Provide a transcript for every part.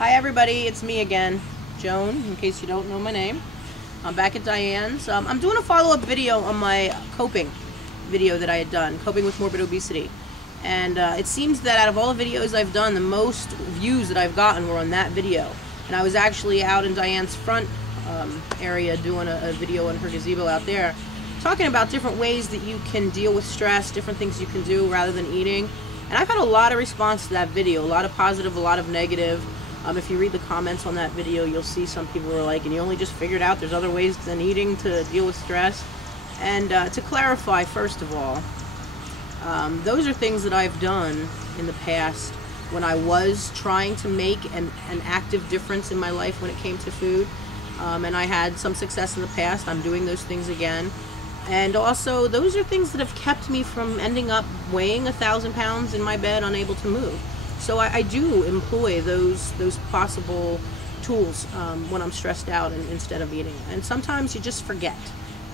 Hi everybody, it's me again, Joan, in case you don't know my name. I'm back at Diane's. I'm doing a follow-up video on my coping video that I had done, coping with morbid obesity. And it seems that out of all the videos I've done, the most views that I've gotten were on that video. And I was actually out in Diane's front area doing a video on her gazebo out there, talking about different ways that you can deal with stress, different things you can do rather than eating. And I've had a lot of response to that video, a lot of positive, a lot of negative. If you read the comments on that video, you'll see some people are like, and you only just figured out there's other ways than eating to deal with stress. And to clarify, first of all, those are things that I've done in the past when I was trying to make an active difference in my life when it came to food. And I had some success in the past. I'm doing those things again. And also, those are things that have kept me from ending up weighing 1,000 pounds in my bed, unable to move. So I do employ those possible tools when I'm stressed out and instead of eating. And sometimes you just forget,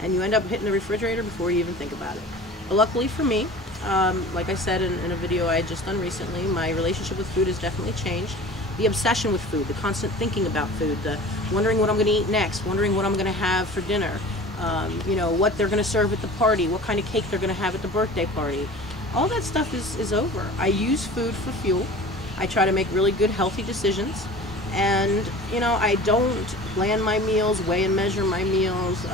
and you end up hitting the refrigerator before you even think about it. But luckily for me, like I said in a video I had just done recently, my relationship with food has definitely changed. The obsession with food, the constant thinking about food, the wondering what I'm going to eat next, wondering what I'm going to have for dinner, you know, what they're going to serve at the party, what kind of cake they're going to have at the birthday party. All that stuff is over. I use food for fuel. I try to make really good, healthy decisions. And, you know, I don't plan my meals, weigh and measure my meals.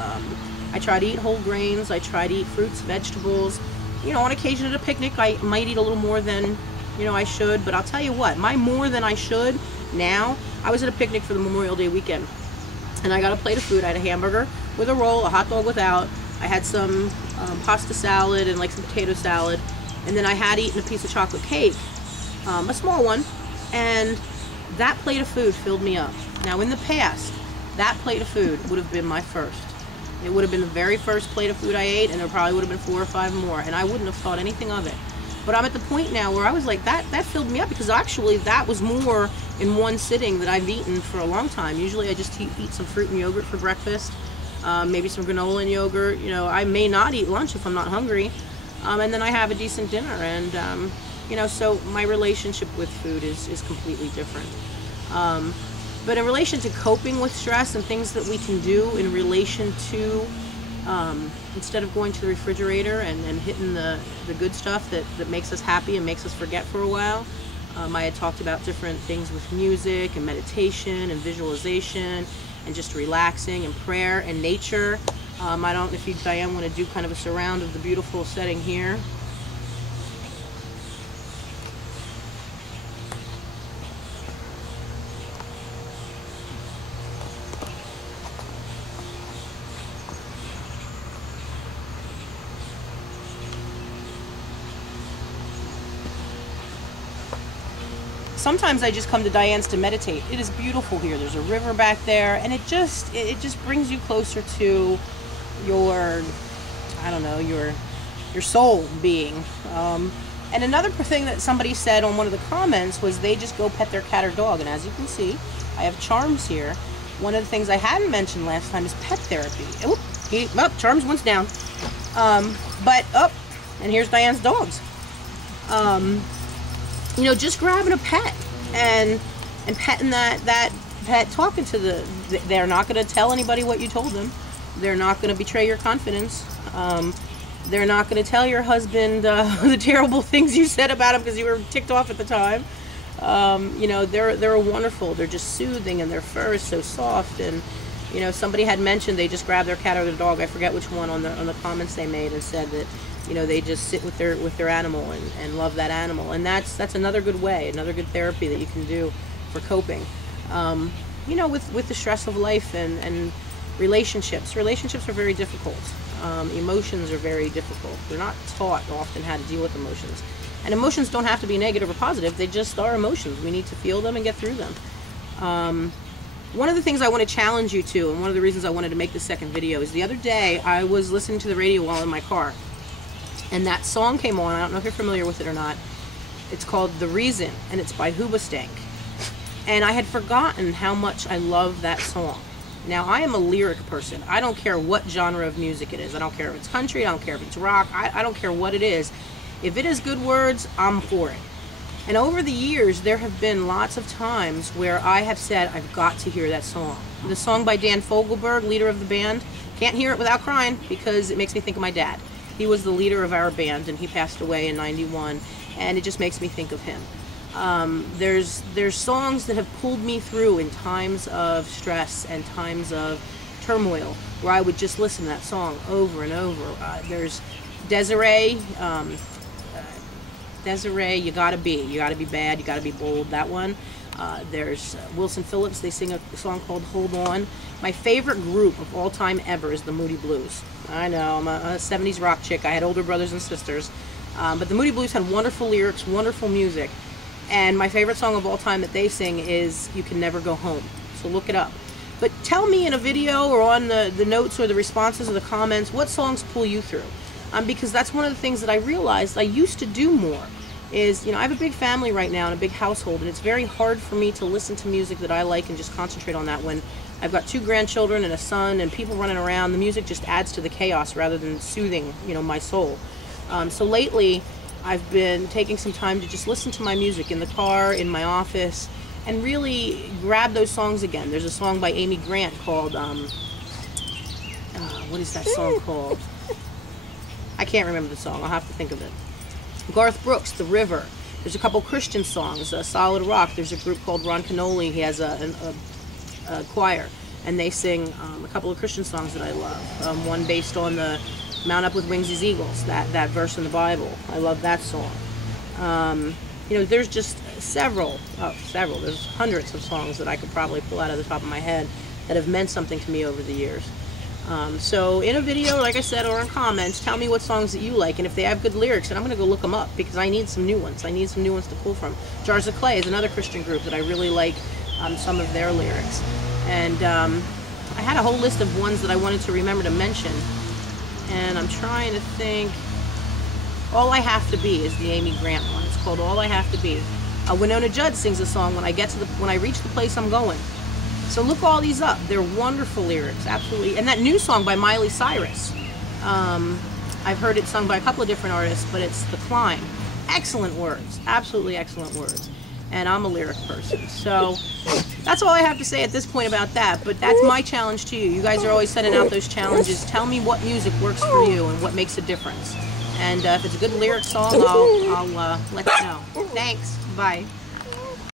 I try to eat whole grains. I try to eat fruits, vegetables. You know, on occasion at a picnic, I might eat a little more than, you know, I should. But I'll tell you what, my more than I should now, I was at a picnic for the Memorial Day weekend. And I got a plate of food. I had a hamburger with a roll, a hot dog without. I had some pasta salad and like some potato salad. And then I had eaten a piece of chocolate cake, a small one, and that plate of food filled me up. Now in the past, that plate of food would have been my first. It would have been the very first plate of food I ate, and there probably would have been 4 or 5 more, and I wouldn't have thought anything of it. But I'm at the point now where I was like, that filled me up, because actually that was more in one sitting that I've eaten for a long time. Usually I just eat some fruit and yogurt for breakfast, maybe some granola and yogurt. You know, I may not eat lunch if I'm not hungry. And then I have a decent dinner, and you know, so my relationship with food is completely different. But in relation to coping with stress and things that we can do in relation to, instead of going to the refrigerator and hitting the good stuff that makes us happy and makes us forget for a while, I had talked about different things with music and meditation and visualization and just relaxing and prayer and nature. I don't know if you, Diane, want to do kind of a surround of the beautiful setting here. Sometimes I just come to Diane's to meditate. It is beautiful here. There's a river back there, and it just brings you closer to your, I don't know, your soul being. And another thing that somebody said on one of the comments was they just go pet their cat or dog. And as you can see, I have Charms here. One of the things I hadn't mentioned last time is pet therapy. Charms one's down. And here's Diane's dogs. You know, just grabbing a pet and petting that pet, talking to they're not going to tell anybody what you told them. They're not going to betray your confidence. They're not going to tell your husband the terrible things you said about him because you were ticked off at the time. You know, they're wonderful. They're just soothing, and their fur is so soft. And you know, somebody had mentioned they just grab their cat or their dog. I forget which one on the comments they made, and said that, you know, they just sit with their animal and love that animal. And that's another good way, another good therapy that you can do for coping. You know, with the stress of life and relationships. Relationships are very difficult. Emotions are very difficult. We're not taught often how to deal with emotions. And emotions don't have to be negative or positive. They just are emotions. We need to feel them and get through them. One of the things I want to challenge you to, and one of the reasons I wanted to make this second video, is the other day I was listening to the radio while in my car. And that song came on. I don't know if you're familiar with it or not. It's called The Reason, and it's by Hoobastank. And I had forgotten how much I love that song. Now, I am a lyric person. I don't care what genre of music it is. I don't care if it's country. I don't care if it's rock. I don't care what it is. If it is good words, I'm for it. And over the years, there have been lots of times where I have said, I've got to hear that song. The song by Dan Fogelberg, leader of the band, can't hear it without crying because it makes me think of my dad. He was the leader of our band, and he passed away in '91, and it just makes me think of him. There's songs that have pulled me through in times of stress and times of turmoil, where I would just listen to that song over and over. There's Desiree, you gotta be bad, you gotta be bold, that one. There's Wilson Phillips, they sing a song called Hold On. My favorite group of all time ever is the Moody Blues. I know, I'm a 70s rock chick, I had older brothers and sisters, but the Moody Blues had wonderful lyrics, wonderful music, and my favorite song of all time that they sing is You Can Never Go Home, so look it up. But tell me in a video or on the notes or the responses or the comments, what songs pull you through? Because that's one of the things that I realized I used to do more. Is, I have a big family right now and a big household, and it's very hard for me to listen to music that I like and just concentrate on that when I've got 2 grandchildren and a son and people running around. The music just adds to the chaos rather than soothing, my soul. So lately, I've been taking some time to just listen to my music in the car, in my office, and really grab those songs again. There's a song by Amy Grant called, what is that song called? I can't remember the song. I'll have to think of it. Garth Brooks, The River. There's a couple Christian songs. Solid Rock. There's a group called Ron Canoli. He has a choir, and they sing a couple of Christian songs that I love. One based on the Mount Up with Wings as Eagles, that verse in the Bible. I love that song. There's just several. There's hundreds of songs that I could probably pull out of the top of my head that have meant something to me over the years. So in a video, like I said, or in comments, tell me what songs that you like, and if they have good lyrics, and I'm going to go look them up, because I need some new ones. I need some new ones to pull from. Jars of Clay is another Christian group that I really like some of their lyrics. And I had a whole list of ones that I wanted to remember to mention, and I'm trying to think. All I Have to Be is the Amy Grant one. It's called All I Have to Be. Winona Judd sings a song, when I reach the place I'm going. So look all these up. They're wonderful lyrics, absolutely. And that new song by Miley Cyrus. I've heard it sung by a couple of different artists, but it's The Climb. Excellent words, absolutely excellent words. And I'm a lyric person. So that's all I have to say at this point about that. But that's my challenge to you. You guys are always sending out those challenges. Tell me what music works for you and what makes a difference. And if it's a good lyric song, I'll let you know. Thanks. Bye.